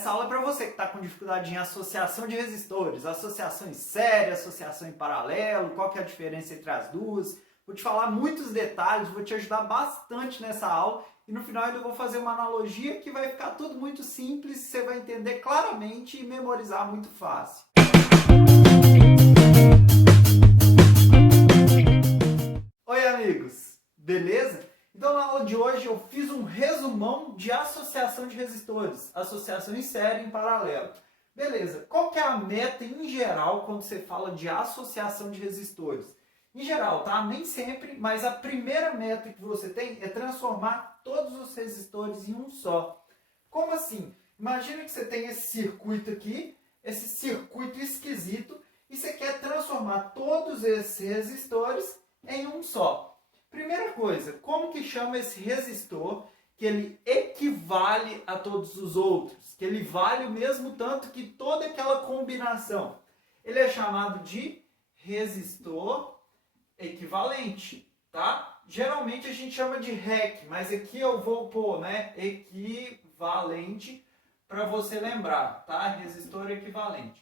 Essa aula é para você que está com dificuldade em associação de resistores, associação em série, associação em paralelo, qual que é a diferença entre as duas. Vou te falar muitos detalhes, vou te ajudar bastante nessa aula e no final eu vou fazer uma analogia que vai ficar tudo muito simples, você vai entender claramente e memorizar muito fácil. Oi amigos, beleza? Então na aula de hoje eu fiz um resumão de associação de resistores, associação em série e em paralelo. Beleza, qual que é a meta em geral quando você fala de associação de resistores? Em geral, tá? Nem sempre, mas a primeira meta que você tem é transformar todos os resistores em um só. Como assim? Imagina que você tem esse circuito aqui, esse circuito esquisito, e você quer transformar todos esses resistores em um só. Primeira coisa, como que chama esse resistor que ele equivale a todos os outros? Que ele vale o mesmo tanto que toda aquela combinação. Ele é chamado de resistor equivalente, tá? Geralmente a gente chama de REC, mas aqui eu vou pôr, né, equivalente para você lembrar, tá? Resistor equivalente.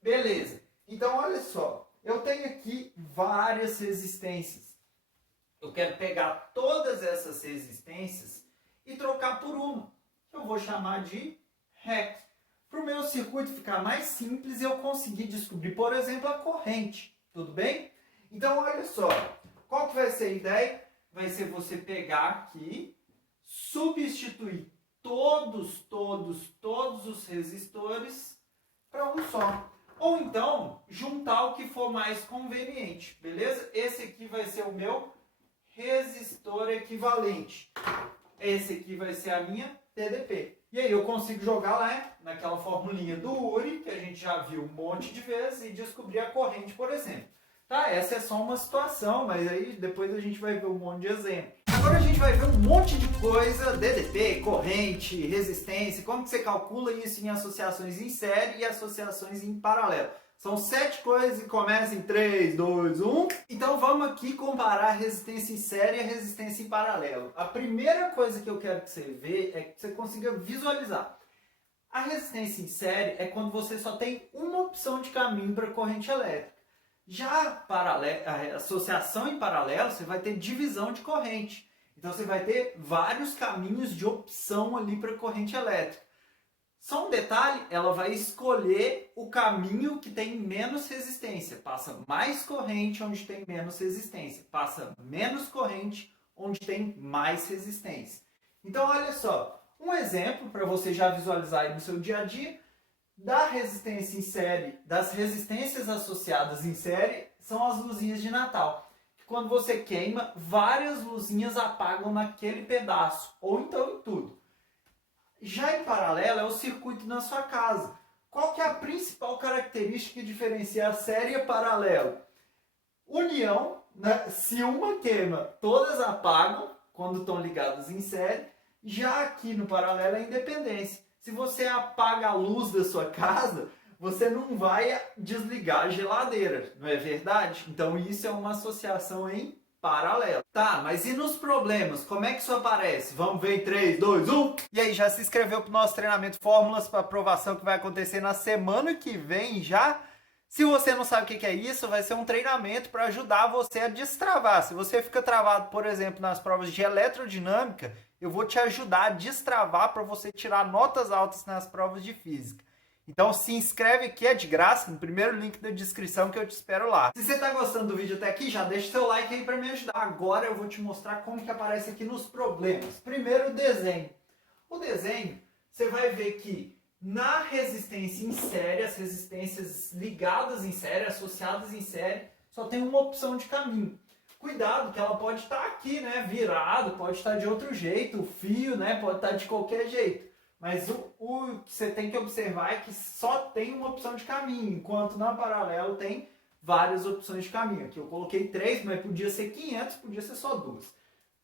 Beleza. Então olha só, eu tenho aqui várias resistências. Eu quero pegar todas essas resistências e trocar por uma. Eu vou chamar de REC. Para o meu circuito ficar mais simples, eu consegui descobrir, por exemplo, a corrente. Tudo bem? Então, olha só. Qual que vai ser a ideia? Vai ser você pegar aqui, substituir todos os resistores para um só. Ou então, juntar o que for mais conveniente. Beleza? Esse aqui vai ser o meu resistor equivalente. Esse aqui vai ser a minha TDP. E aí eu consigo jogar lá naquela formulinha do Uri, que a gente já viu um monte de vezes, e descobrir a corrente, por exemplo. Tá? Essa é só uma situação, mas aí depois a gente vai ver um monte de exemplo. Agora a gente vai ver um monte de coisa, DDP, corrente, resistência, como que você calcula isso em associações em série e associações em paralelo. São 7 coisas e começa em 3, 2, 1. Então vamos aqui comparar a resistência em série e a resistência em paralelo. A primeira coisa que eu quero que você veja é que você consiga visualizar. A resistência em série é quando você só tem uma opção de caminho para a corrente elétrica. Já a associação em paralelo, você vai ter divisão de corrente. Então você vai ter vários caminhos de opção ali para a corrente elétrica. Só um detalhe, ela vai escolher o caminho que tem menos resistência. Passa mais corrente onde tem menos resistência. Passa menos corrente onde tem mais resistência. Então olha só, um exemplo para você já visualizar aí no seu dia a dia da resistência em série, das resistências associadas em série, são as luzinhas de Natal. Quando você queima, várias luzinhas apagam naquele pedaço, ou então em tudo. Já em paralelo é o circuito na sua casa. Qual que é a principal característica que diferencia a série e a paralelo? União, né? Se uma queima, todas apagam quando estão ligadas em série. Já aqui no paralelo é a independência. Se você apaga a luz da sua casa, você não vai desligar a geladeira, não é verdade? Então isso é uma associação em paralelo. Tá, mas e nos problemas? Como é que isso aparece? Vamos ver em 3, 2, 1. E aí, já se inscreveu para o nosso treinamento Fórmulas para aprovação que vai acontecer na semana que vem já? Se você não sabe o que é isso, vai ser um treinamento para ajudar você a destravar. Se você fica travado, por exemplo, nas provas de eletrodinâmica, eu vou te ajudar a destravar para você tirar notas altas nas provas de física. Então se inscreve aqui, é de graça, no primeiro link da descrição que eu te espero lá. Se você está gostando do vídeo até aqui, já deixa seu like aí para me ajudar. Agora eu vou te mostrar como que aparece aqui nos problemas. Primeiro o desenho. O desenho, você vai ver que na resistência em série, as resistências ligadas em série, associadas em série, só tem uma opção de caminho. Cuidado que ela pode estar aqui, né, virado, pode estar de outro jeito, o fio, né, pode estar de qualquer jeito. Mas o que você tem que observar é que só tem uma opção de caminho, enquanto na paralelo tem várias opções de caminho. Aqui eu coloquei 3, mas podia ser 500, podia ser só 2.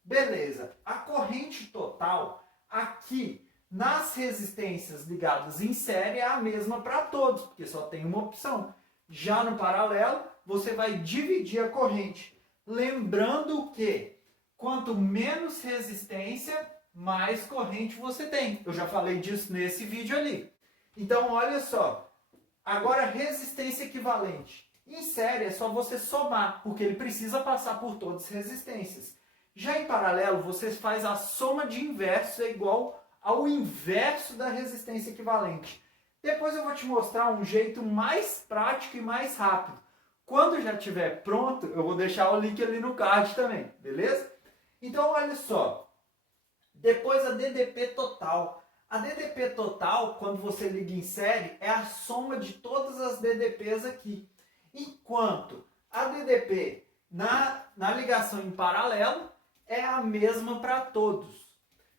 Beleza, a corrente total aqui nas resistências ligadas em série é a mesma para todos, porque só tem uma opção. Já no paralelo, você vai dividir a corrente. Lembrando que quanto menos resistência, mais corrente você tem. Eu já falei disso nesse vídeo ali. Então, olha só. Agora, resistência equivalente. Em série, é só você somar, porque ele precisa passar por todas as resistências. Já em paralelo, você faz a soma de inversos é igual ao inverso da resistência equivalente. Depois eu vou te mostrar um jeito mais prático e mais rápido. Quando já estiver pronto, eu vou deixar o link ali no card também, beleza? Então, olha só. Depois a DDP total. A DDP total, quando você liga em série, é a soma de todas as DDPs aqui. Enquanto a DDP na ligação em paralelo é a mesma para todos.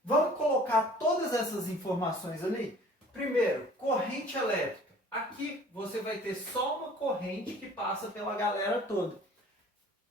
Vamos colocar todas essas informações ali? Primeiro, corrente elétrica. Aqui você vai ter só uma corrente que passa pela galera toda,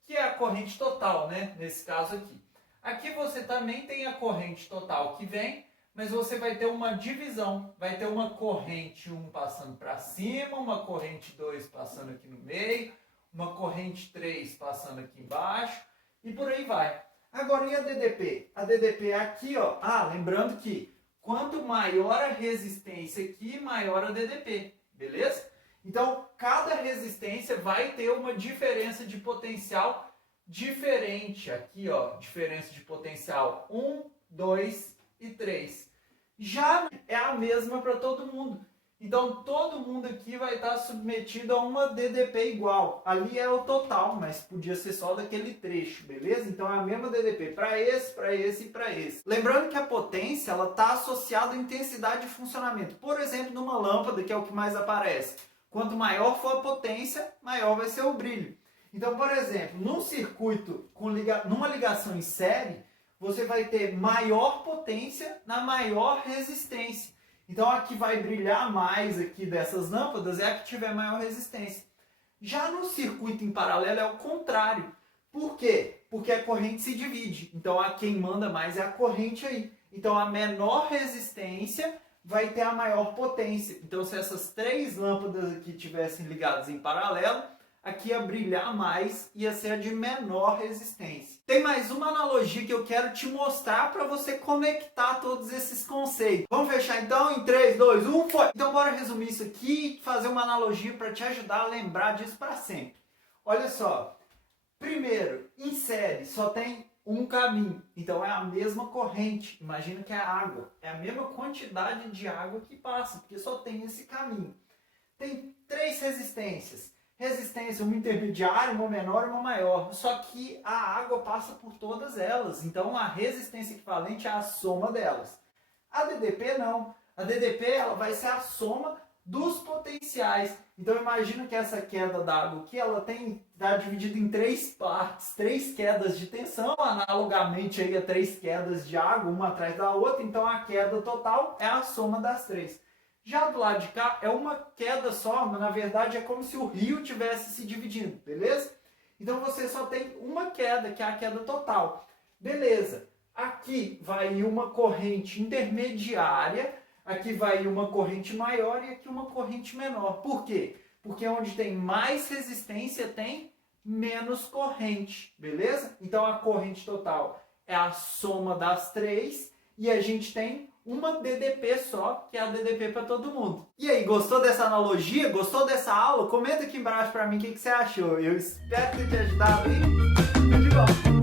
que é a corrente total, né? Nesse caso aqui. Aqui você também tem a corrente total que vem, mas você vai ter uma divisão. Vai ter uma corrente 1 passando para cima, uma corrente 2 passando aqui no meio, uma corrente 3 passando aqui embaixo e por aí vai. Agora, e a DDP? A DDP é aqui, ó. Lembrando que quanto maior a resistência aqui, maior a DDP, beleza? Então, cada resistência vai ter uma diferença de potencial diferente. Aqui, ó, diferença de potencial 1, 2 e 3. Já é a mesma para todo mundo. Então, todo mundo aqui vai estar submetido a uma DDP igual. Ali é o total, mas podia ser só daquele trecho, beleza? Então, é a mesma DDP para esse e para esse. Lembrando que a potência ela está associada à intensidade de funcionamento. Por exemplo, numa lâmpada, que é o que mais aparece. Quanto maior for a potência, maior vai ser o brilho. Então, por exemplo, num circuito, numa ligação em série, você vai ter maior potência na maior resistência. Então, a que vai brilhar mais aqui dessas lâmpadas é a que tiver maior resistência. Já no circuito em paralelo é o contrário. Por quê? Porque a corrente se divide. Então, a quem manda mais é a corrente aí. Então, a menor resistência vai ter a maior potência. Então, se essas três lâmpadas aqui tivessem ligadas em paralelo, aqui ia brilhar mais, ia ser a de menor resistência. Tem mais uma analogia que eu quero te mostrar para você conectar todos esses conceitos. Vamos fechar então? Em 3, 2, 1, foi! Então bora resumir isso aqui e fazer uma analogia para te ajudar a lembrar disso para sempre. Olha só, primeiro, em série só tem um caminho, então é a mesma corrente. Imagina que é água, é a mesma quantidade de água que passa, porque só tem esse caminho. Tem três resistências. Resistência, uma intermediária, uma menor e uma maior. Só que a água passa por todas elas. Então a resistência equivalente é a soma delas. A DDP não. A DDP ela vai ser a soma dos potenciais. Então imagina que essa queda d'água aqui ela está dividida em três partes, três quedas de tensão, analogamente aí a três quedas de água, uma atrás da outra. Então a queda total é a soma das três. Já do lado de cá é uma queda só, mas na verdade é como se o rio tivesse se dividindo, beleza? Então você só tem uma queda, que é a queda total. Beleza, aqui vai uma corrente intermediária, aqui vai uma corrente maior e aqui uma corrente menor. Por quê? Porque onde tem mais resistência tem menos corrente, beleza? Então a corrente total é a soma das três e a gente tem uma DDP só, que é a DDP para todo mundo. E aí, gostou dessa analogia? Gostou dessa aula? Comenta aqui embaixo para mim o que você achou. Eu espero ter te ajudado aí. Tudo de bom!